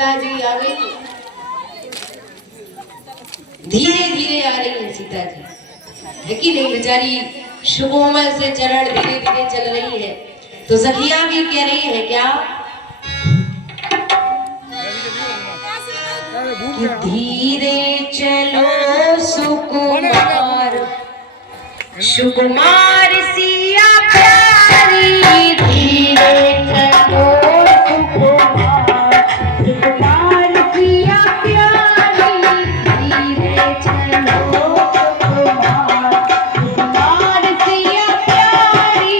सीता जी आ गई। धीरे धीरे आ रही है सीता जी, है कि नहीं? बेचारी सुकोमल से चरण धीरे धीरे चल रही है। तो सखिया भी कह रही है क्या कि धीरे चलो सुकुमार, सुकुमार सिया प्यारी, धीरे चलो सुकुमार, सुकुमार सिया प्यारी, धीरे चलो सुकुमार, सुकुमार सिया प्यारी।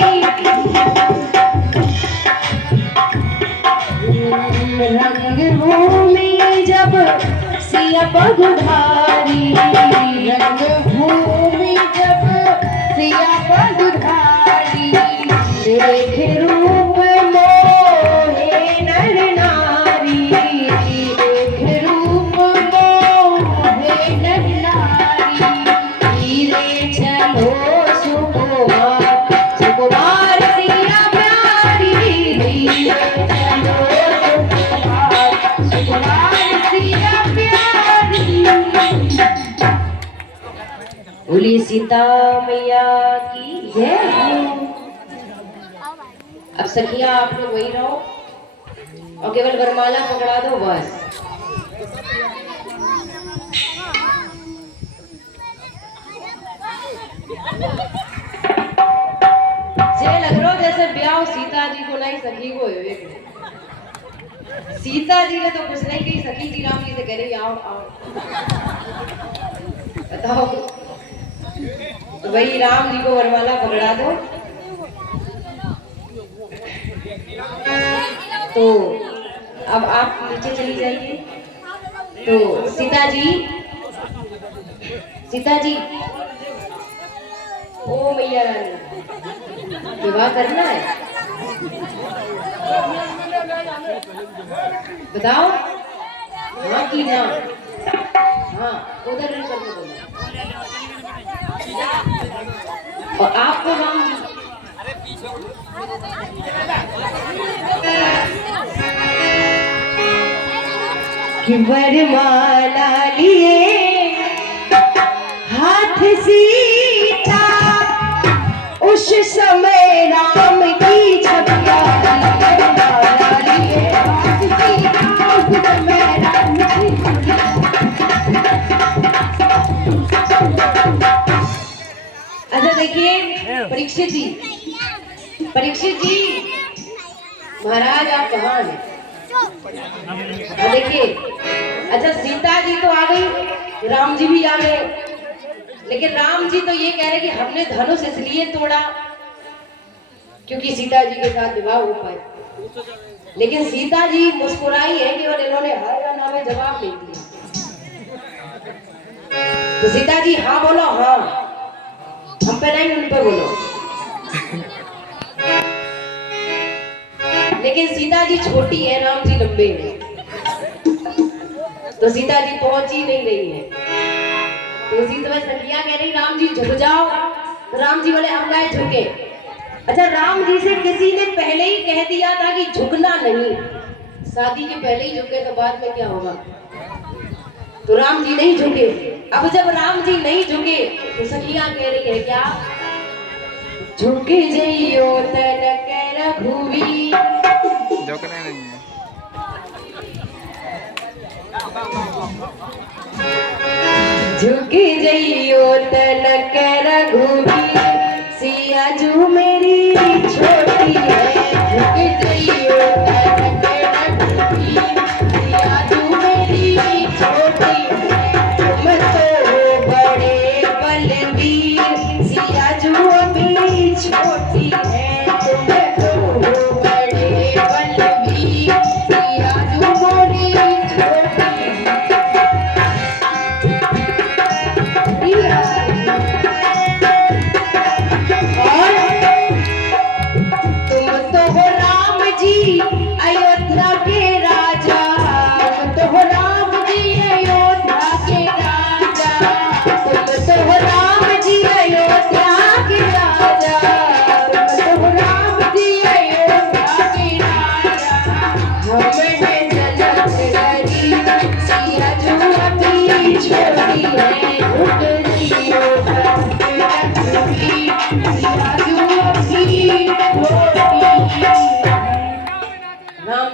रंग भूमि जब सिया पगुधारी, रंग भूमि जब सिया पगुधारी, देख रूप मोहे नर नारी, देख रूप मोहे नर नारी, धीरे चलो सुकुमार, सुकुमार सिया प्यारी, धीरे चलो सुकुमार, सुकुमार सिया प्यारी। बोलिए सीता मैया की जय। अब सखिया आप लोग वही रहो और केवल वरमाला पकड़ा दो बस। से लग रहा जैसे ब्याह सीता जी को नहीं सखी को है। सीता जी ने तो कुछ नहीं कही, सखी जी राम जी से कह रही आओ आओ। बताओ, तो वही राम जी को वरमाला पकड़ा दो। तो अब आप नीचे चली जाइए। तो सीता जी, सीता जी, ओ मैया रानी विवाह करना है, बताओ। हाँ की ना, हाँ उधर नहीं करके बोलो। और आपको राम जी कि वरमाला लिए हाथ सीता, उस समय राम की छबिया, वरमाला लिए हाथ सीता, उस समय राम की छबिया। अच्छा देखिए परीक्षित जी, परीक्षित जी महाराज आप कहाँ हैं? देखिए, अच्छा सीता जी तो आ गई, राम जी भी आ गए, लेकिन राम जी तो ये कह रहे कि हमने धनुष इसलिए तोड़ा क्योंकि सीता जी के साथ विवाह हो पाए। लेकिन सीता जी मुस्कुराई है कि और इन्होंने हाय या ना में जवाब नहीं दिया। तो सीता जी हाँ बोलो, हाँ, हम पे नहीं उन पे बोलो। लेकिन सीता जी छोटी है, राम जी लंबे हैं, तो सीता जी पहुंच ही नहीं रही है। तो उसी समय सखिया कह रही राम जी झुक जाओ। तो राम जी बोले हम गए झुके। अच्छा राम जी से किसी ने पहले ही कह दिया था कि झुकना नहीं, शादी के पहले ही झुके तो बाद में क्या होगा। तो राम जी नहीं झुके। अब जब राम जी नहीं झुके तो सखिया कह रही है क्या, झुक जइयो तन कर घुवी, झुकना नहीं है, झुक जइयो तन कर घुवी, सिया जू मेरी छोटी है, झुक जइयो तन कर घुवी, सिया जू मेरी छोटी है, तुम तो बड़े बलवीर, सिया जू मेरी छोटी है, तुम तो बड़े बलवीर, सिया जू मेरी छोटी राम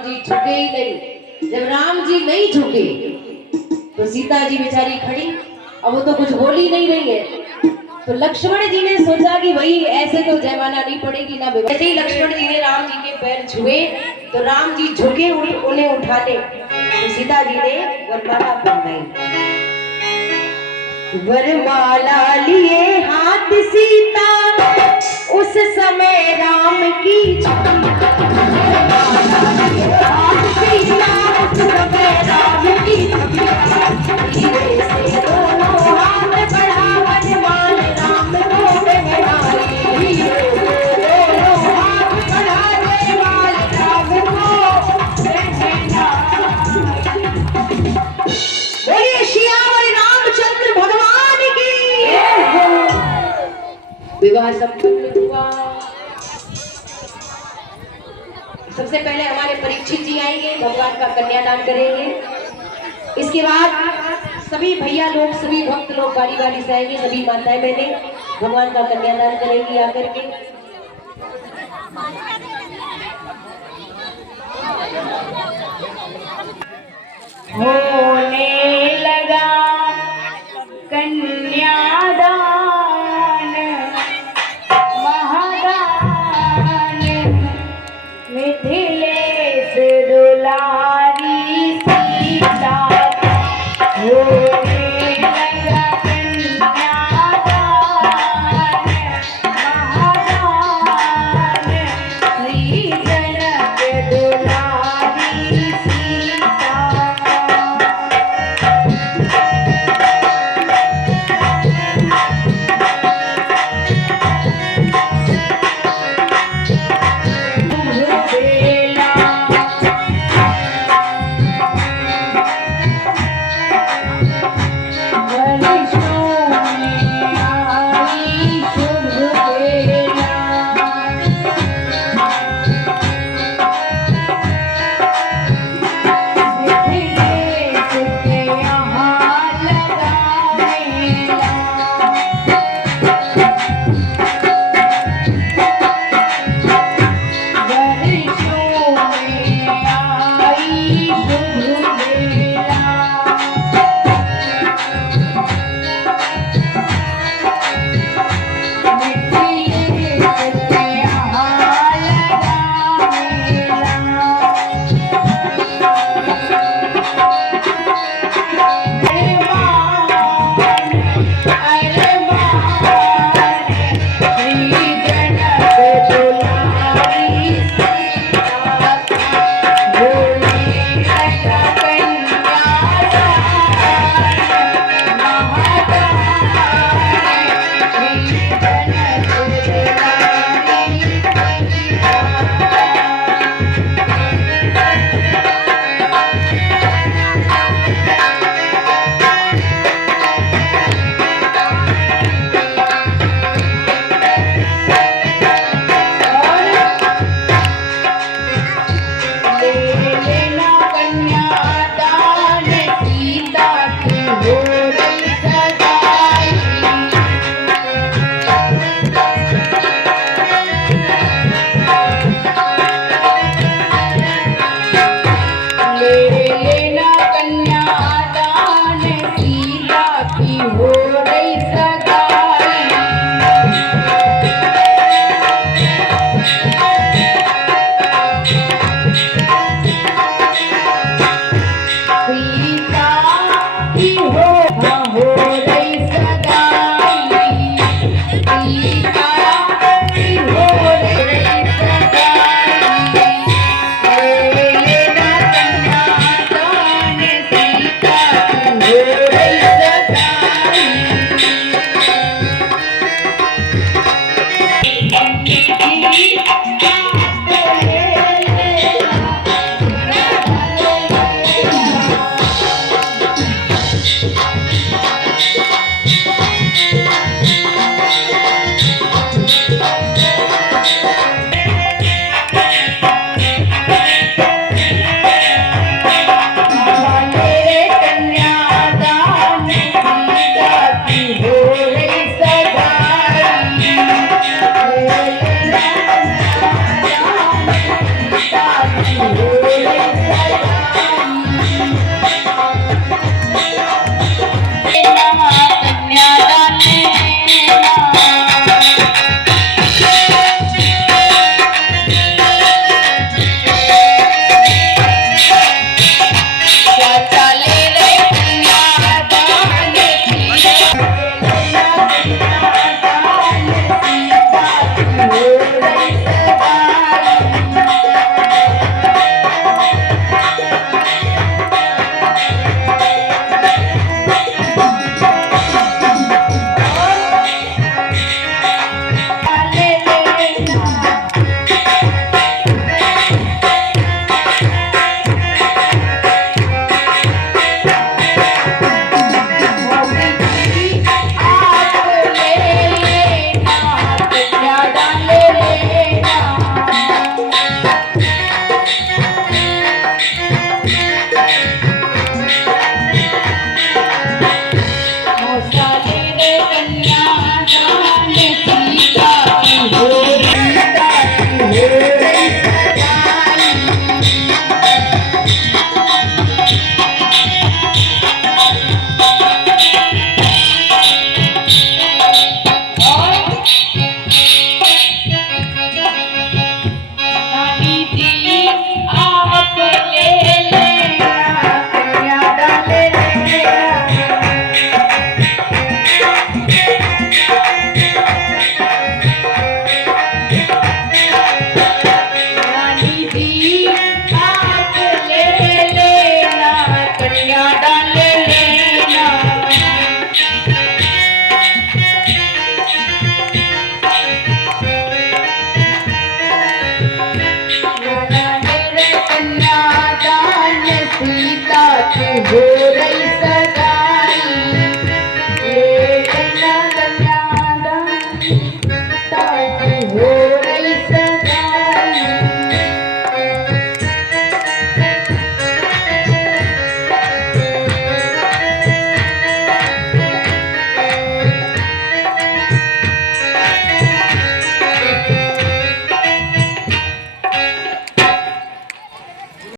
जी झुके ही नहीं। जब राम जी नहीं झुके तो सीता जी बेचारी खड़ी, अब वो तो कुछ बोल ही नहीं रही है। तो लक्ष्मण जी ने सोचा कि भाई ऐसे तो जयमाला नहीं पड़ेगी ना। ऐसे ही लक्ष्मण जी ने राम जी के पैर छुए तो राम जी झुके उन्हें उठाने, तो सीता जी ने वरमाला पहनाई। वरमाला लिए हाथ सीता उस समय राम की झुकी। हाथ सीता उस समय राम की झुकी। धीरे से दोनों हाथ बढ़ा वरमाल राम को पहनाई। धीरे से दोनों हाथ बढ़ा वरमाल राम को पहनाई। बोलिए श्यामल रामचंद्र भगवान की। विवाह संपन्न हुआ। सबसे पहले हमारे परीक्षित जी आएंगे, भगवान का कन्यादान करेंगे। इसके बाद सभी भैया लोग, सभी भक्त लोग बारी बारी से आएंगे, सभी माताएं बहनें भगवान का कन्यादान करेंगी आकर के। हो